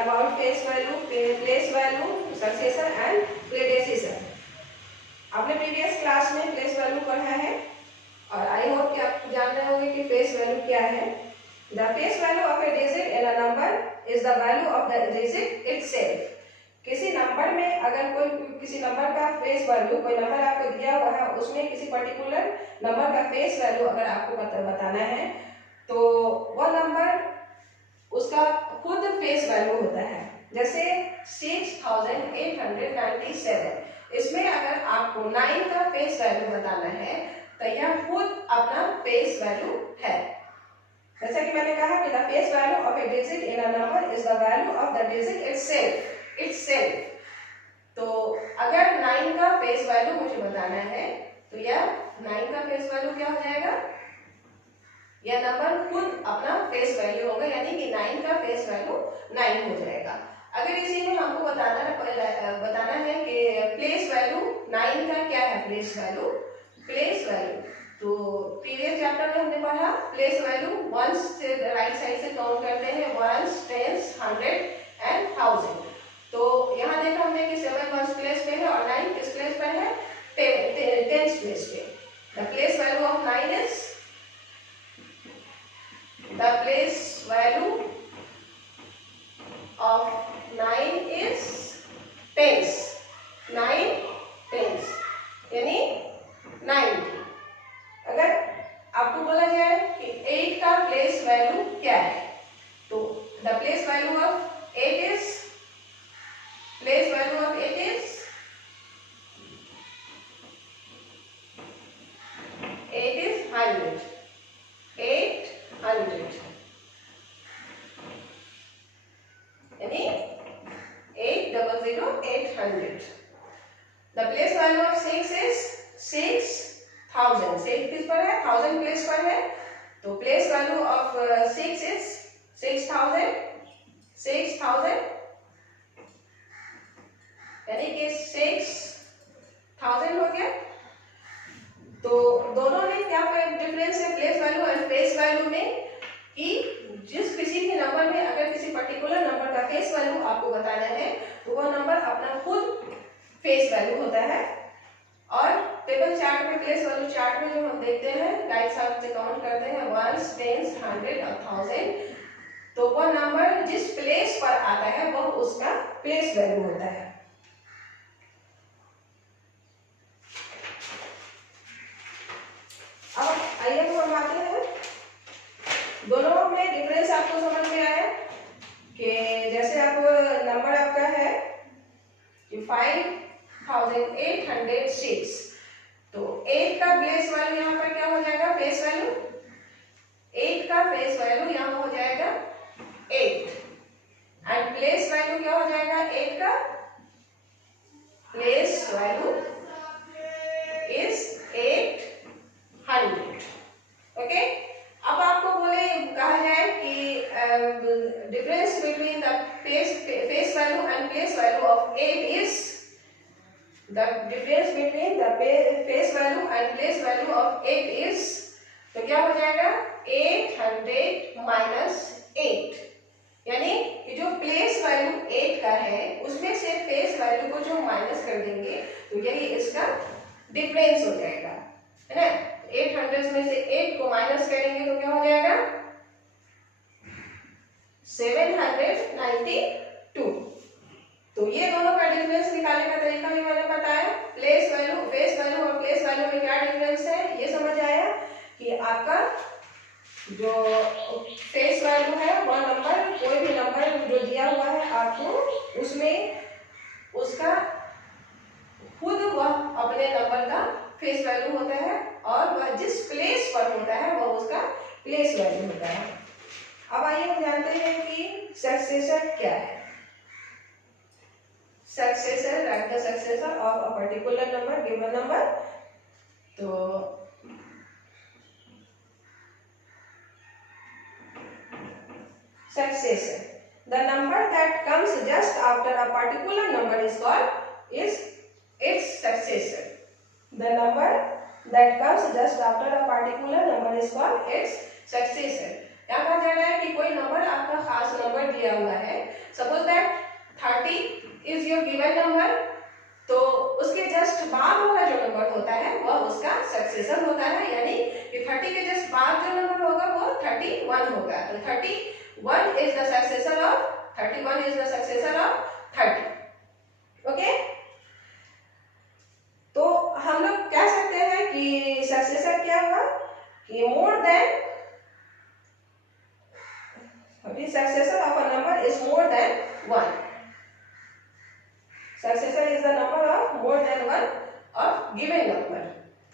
about face value, place value, successor and predecessor. आपने previous class में place value पढ़ा है और आई होप कि आप जान रहे होंगे कि फेस वैल्यू क्या है। The face value of A digit in a number is the value of the digit itself. किसी नंबर में अगर किसी नंबर का फेस वैल्यू, कोई नंबर आपको दिया हुआ है, उसमें किसी पर्टिकुलर नंबर का फेस वैल्यू अगर आपको बताना है तो वह नंबर उसका खुद फेस वैल्यू होता है। जैसे 6897, इसमें अगर आपको 9 का फेस वैल्यू बताना है तो यह खुद अपना फेस वैल्यू है। जैसा कि मैंने कहा कि the face value of A digit in a number is the value of the digit itself. तो अगर 9 का फेस वैल्यू मुझे बताना है तो यह 9 का फेस वैल्यू क्या हो जाएगा, यह नंबर खुद अपना फेस वैल्यू होगा, यानी कि 9 का फेस वैल्यू 9 हो जाएगा। अगर इसी में हमको बताना है कि प्लेस वैल्यू 9 का क्या है, प्लेस वैल्यू तो प्रीवियस चैप्टर में हमने पढ़ा प्लेस वैल्यू वंस से राइट साइड से काउंट करते हैं, वंस, टेंस, 100 एंड 1000। तो यहाँ देखा हमने कि 7 वंस प्लेस पे है और 9 किस प्लेस पे है, टेंस प्लेस पे। The place value of 9 is the place value of 9 is tens, 9 tens यानी 90। अगर आपको बोला जाए कि 8 का प्लेस वैल्यू क्या है तो the place value of 8 is 100, 800 यानी 800। The place value of 6 is 6000। 6 किस पर है, 1000 प्लेस पर है, तो प्लेस वैल्यू ऑफ 6 is 6000 यानी कि 6000 हो गया। तो दोनों में क्या डिफरेंस है place value and face value में, कि जिस किसी भी नंबर में अगर किसी पर्टिकुलर नंबर का फेस वैल्यू आपको बताना है तो वह नंबर अपना खुद फेस वैल्यू होता है। और टेबल चार्ट में, प्लेस वैल्यू चार्ट में जो हम देखते हैं राइट साइड से काउंट करते हैं वंस, टेंस, 100 और 1000, तो वह नंबर जिस प्लेस पर आता है वह उसका प्लेस वैल्यू होता है। अब आइए हम आते हैं, दोनों में डिफरेंस आपको समझ में आया कि जैसे आप नंबर आपका है कि 5806, तो 8 का प्लेस वैल्यू यहाँ पर क्या हो जाएगा, फेस वैल्यू 8 का फेस वैल्यू यहाँ हो जाएगा 8 एंड प्लेस वैल्यू क्या हो जाएगा, 8 का प्लेस वैल्यू इज 800। ओके, अब आपको कहा जाए कि difference between the face value and place value of 8 is the difference between the face value and place value of 8 is, तो क्या हो जाएगा 800 माइनस 8, यानी कि जो प्लेस वैल्यू 8 का है उसमें से फेस वैल्यू को जो माइनस कर देंगे तो यही इसका डिफरेंस हो जाएगा, है ना। 800 में से 8 को माइनस करेंगे तो क्या हो जाएगा 792। तो ये दोनों का डिफरेंस निकालने का तरीका भी मैंने बताया। प्लेस वैल्यू, फेस वैल्यू और प्लेस वैल्यू में क्या डिफरेंस है ये समझ आया कि आपका जो फेस वैल्यू है वह नंबर, कोई भी नंबर जो दिया हुआ है आपको उसमें उसका खुद वह अपने नंबर का फेस वैल्यू होता है और वह जिस प्लेस पर होता है वह उसका प्लेस वैल्यू होता है। अब आइए हम जानते हैं कि सक्सेसर क्या है। Successor, right the successor of a particular number, given number. तो successor, the number that comes just after a particular number is called its successor। The number that comes just after a particular number is called its successor। क्या कहा जा रहा है कि कोई number आपका खास नंबर दिया हुआ है suppose that 30 is your given number, तो उसके जस्ट बाद वाला जो नंबर होता है वह उसका सक्सेसर होता है, यानी कि 30 के जस्ट बाद जो नंबर होगा वो 31 होगा। तो 31 is the successor of 31 is the successor of 30। Okay, तो हम लोग कह सकते हैं कि सक्सेसर क्या हुआ कि मोर देन, अभी successor of a number is more than 1। Successor is the number of more than 1 of given number.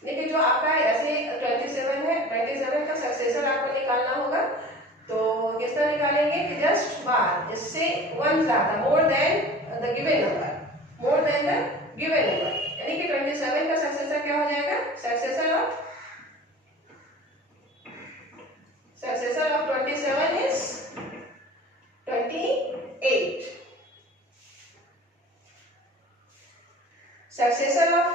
लेकिन जो आपका ऐसे 27 है, 27 का सक्सेसर आपको निकालना होगा, तो किस तरह निकालेंगे कि जस्ट बाद इससे 1 ज्यादा, more than the given number, more than the given number, यानी कि 27 का सक्सेसर क्या हो जाएगा, successor of 27 is 28। Successor of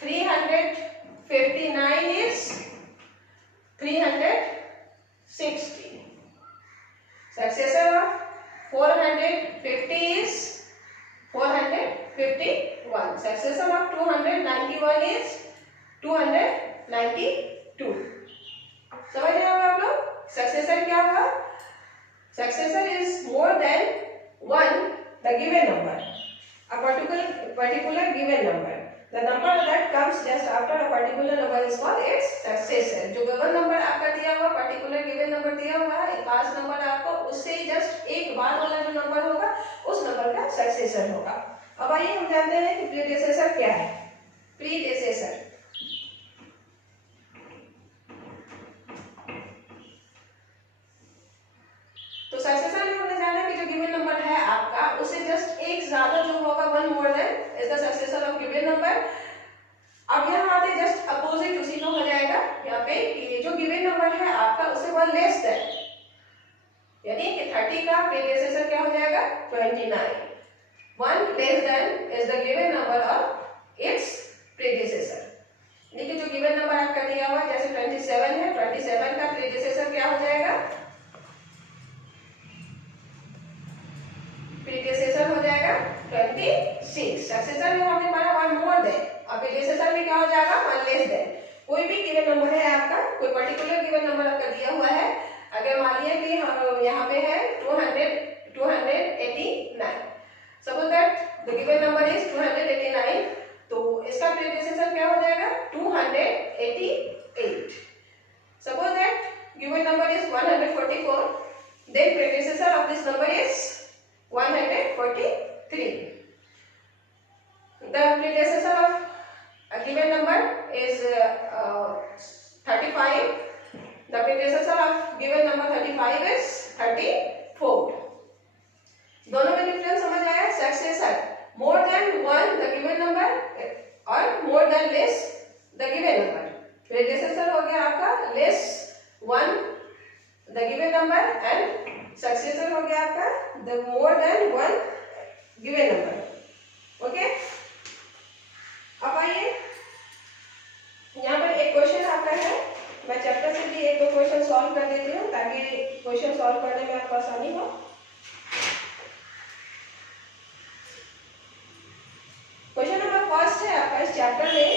359 is 360. Successor of 450 is 451. Successor of 291 is 292. समझ रहे हो आप लोग? सक्सेसर क्या हुआ? Successor is more than 1 the given number, a particular given number. The number that comes just after a particular number is called its successor. जो given number आपका दिया हुआ, particular given number दिया हुआ है, पास नंबर आपको, उससे जस्ट एक बाद वाला जो नंबर होगा उस नंबर का सक्सेसर होगा। अब आइए हम जानते हैं कि प्रीडिसेसर क्या है। प्रीडिसेसर तो सक्सेसर में हमने जाना कि जो गिवन नंबर है आपका उससे जस्ट एक ज्यादा जो होगा 1 more than is the successor of given number. अब यहाँ आते जस्ट अपोजिट उसी को हो जाएगा यहाँ पे कि जो गिवन नंबर है आपका उससे 1 लेस देन, यानी कि 30 का प्रीडिसेसर क्या हो जाएगा 29। 1 less than is the given number of its predecessor. देखिए जो गिवन नंबर आपका दिया हुआ जैसे 27 है, 27 का प्रीडिसेसर क्या हो जाएगा, प्रीडिसेसर हो जाएगा 26। सक्सेसर में हमने पढ़ा 1 मोर देन, और प्रीडिसेसर में क्या हो जाएगा 1 लेस देन। कोई भी गिवन नंबर है आपका, कोई पर्टिकुलर गिवन नंबर आपका दिया हुआ है, अगर मान लिया कि यहाँ पे है 289, suppose that the given number is 289, तो इसका प्रीडिसेसर क्या हो जाएगा 288। Suppose that given number is 144, then predecessor of this number is 143. The predecessor of a given number is 35. The predecessor of given number 35 is 34. दोनों में difference समझ आया? Successor more than 1 the given number और more than less the given number. predecessor हो गया आपका less 1 the given number and successor हो गया आपका the more than 1 given number. Okay, अब आइए यहाँ पर एक क्वेश्चन आपका है, मैं चैप्टर से भी एक दो क्वेश्चन सॉल्व कर देती हूँ ताकि क्वेश्चन सॉल्व करने में आपको आसानी हो। क्वेश्चन नंबर फर्स्ट है आपका इस चैप्टर में,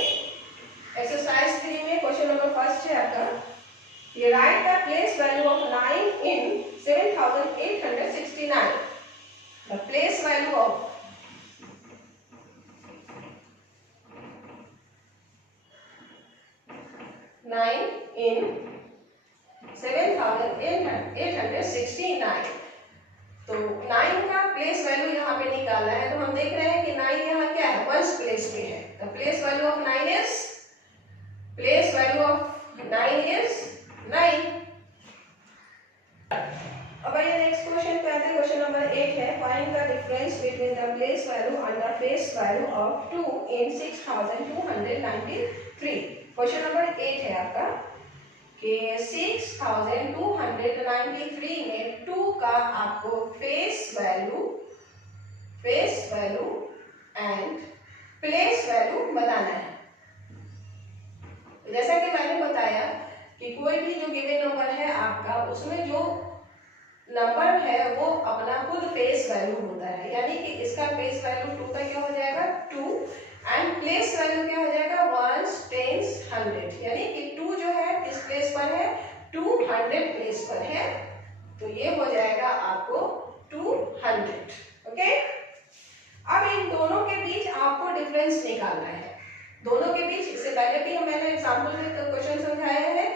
एक्सरसाइज 3 में क्वेश्चन नंबर फर्स्ट है आपका, ये right the place value of 9 in 7869. The place value of 9 in 7869. तो 9 का प्लेस वैल्यू यहाँ पे निकालना है, तो हम देख रहे हैं कि 9 यहाँ क्या है, वंस प्लेस पे है। The place value of 9 is 9। अब आइए नेक्स्ट क्वेश्चन पे आते हैं। क्वेश्चन नंबर 8 है, find the difference between the place value and the face value of 2 in 6293। Question number 8 है आपका कि 6293 में 2 का आपको face value and place value बताना है। जैसा कि मैंने बताया कि कोई भी जो गिवन नंबर है आपका आपका, उसमें जो नंबर है वो अपना खुद फेस वैल्यू होता है, यानी कि इसका फेस वैल्यू 2 का क्या हो जाएगा 2 एंड प्लेस वैल्यू क्या हो जाएगा 1 10 100, यानी कि 2 जो है किस प्लेस पर है 200 प्लेस पर है, तो ये हो जाएगा आपको 200। ओके, अब इन दोनों के बीच आपको डिफरेंस निकालना है। दोनों के बीच, इससे पहले भी मैंने एग्जांपल में क्वेश्चन समझाया है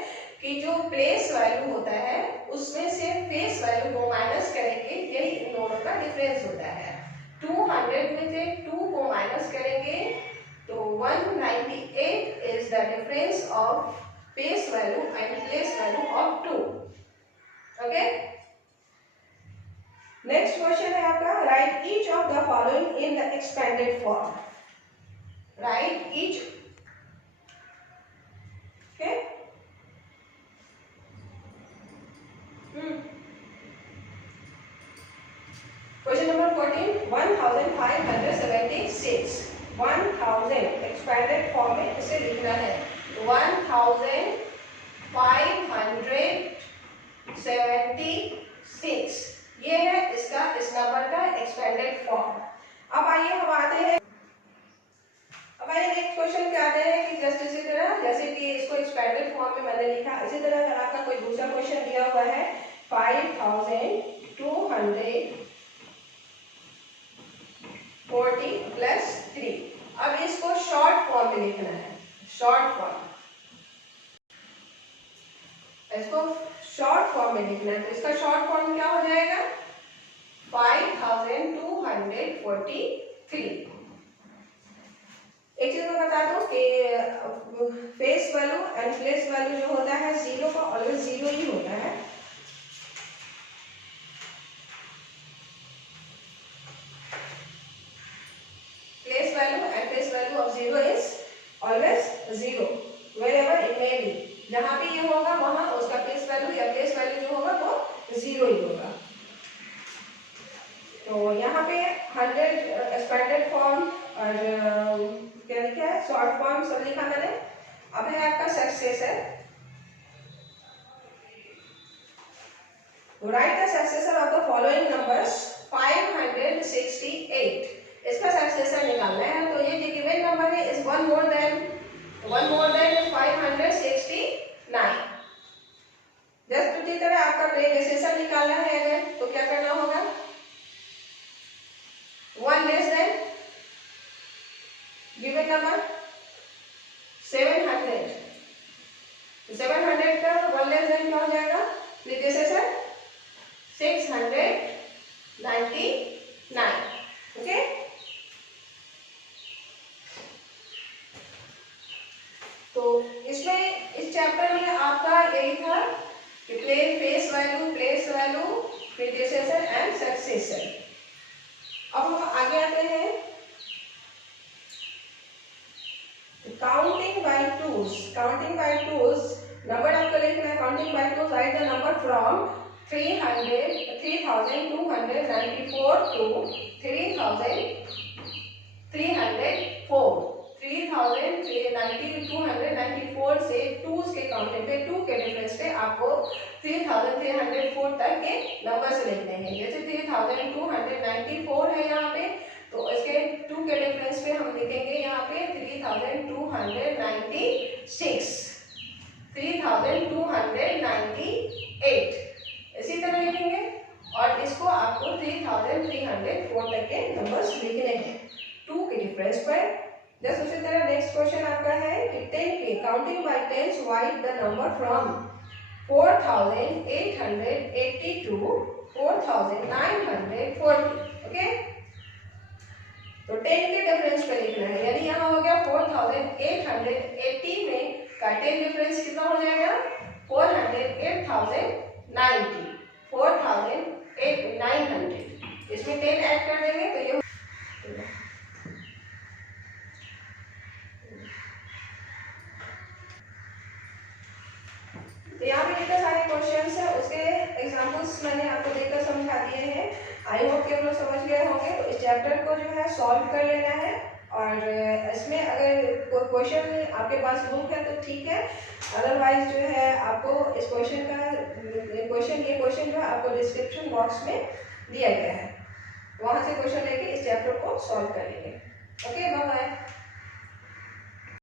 कि जो प्लेस वैल्यू होता है उसमें से फेस वैल्यू को माइनस करेंगे, यही इन दोनों का डिफरेंस होता है। 200 में से 2 को माइनस करेंगे तो 198 is the difference of face value and place value of 2। Okay, next question है आपका, right each of the following in the expanded form. Right each, okay, question number 14, 1576, 1000 expanded form में इसे लिखना है 1576, ये है इसका इस नंबर का एक्सपेंडेड फॉर्म। अब आइए हम आते हैं, अब आइए नेक्स्ट क्वेश्चन पे आते हैं कि जस्ट इसी तरह जैसे कि इसको एक्सपेंडेड फॉर्म में मैंने लिखा, इसी तरह अगर आपका कोई दूसरा क्वेश्चन दिया हुआ है 5240 प्लस 3, अब इसको शॉर्ट फॉर्म में लिखना है, शॉर्ट फॉर्म, इसको शॉर्ट फॉर्म में लिखना है, तो इसका शॉर्ट फॉर्म क्या हो जाएगा 5243। एक चीज मैं बता दूं कि face value and place value जो होता है जीरो का ऑलवेज जीरो ही होता है। Place value and face value of zero is always zero wherever it may be, जहां भी ये होगा वहां उसका फेस वैल्यू या प्लेस वैल्यू जो होगा वो जीरो ही होगा। तो यहाँ पे 100 एक्सपेंडेड फॉर्म और क्या लिखा है शॉर्ट फॉर्म सब लिखा मैंने। अब है आपका successor, right the successor of the following numbers 568, इसका सक्सेसर निकालना है, तो ये जो गिवन नंबर है is one more than 569। Just उसी तरह आपका प्रेडिसेसर निकालना है अगर, तो क्या करना होगा 1 लेस देन गिवन नंबर 700, तो 700 का 1 लेस देन क्या हो जाएगा प्रीडिसेसर 699। ओके, तो इसमें इस चैप्टर में आपका यही था कि face value, place value, predecessor and successor. अब हम आगे आते हैं counting by twos. Counting by twos number आपको लिखना है, counting by twos write the number from 3294 to 3304। 3294 से टूज के काउंटिंग पे, टू के डिफरेंस पे आपको 3304 तक के नंबर से लिखने हैं। जैसे 3294 है यहाँ पे, तो इसके टू के डिफरेंस पे हम लिखेंगे यहाँ पे 3296, 3298, इसी तरह लिखेंगे और इसको आपको 3304 तक के नंबर्स लिखने हैं टू के डिफरेंस पर। जस्ट उसी तरह नेक्स्ट क्वेश्चन आपका है कि 10 के counting by tens write the number from 4880 to 4940। Okay, तो 10 के डिफरेंस पे लिखना है, यानी यहाँ हो गया 4880 में का 10 डिफरेंस कितना हो जाएगा 408,090, 4900, इसमें 10 ऐड कर देंगे तो ये तो यहाँ पे जितने सारे क्वेश्चंस हैं उसके एग्जांपल्स मैंने आपको देकर समझा दिए हैं। आई होप कि आप लोग समझ गए होंगे। तो इस चैप्टर को जो है सॉल्व कर लेना है और इसमें अगर कोई क्वेश्चन आपके पास बुक है तो ठीक है, अदरवाइज जो है आपको इस क्वेश्चन का क्वेश्चन जो है आपको डिस्क्रिप्शन बॉक्स में दिया गया है, वहां से क्वेश्चन लेके इस चैप्टर को सॉल्व करेंगे। Okay, bye bye.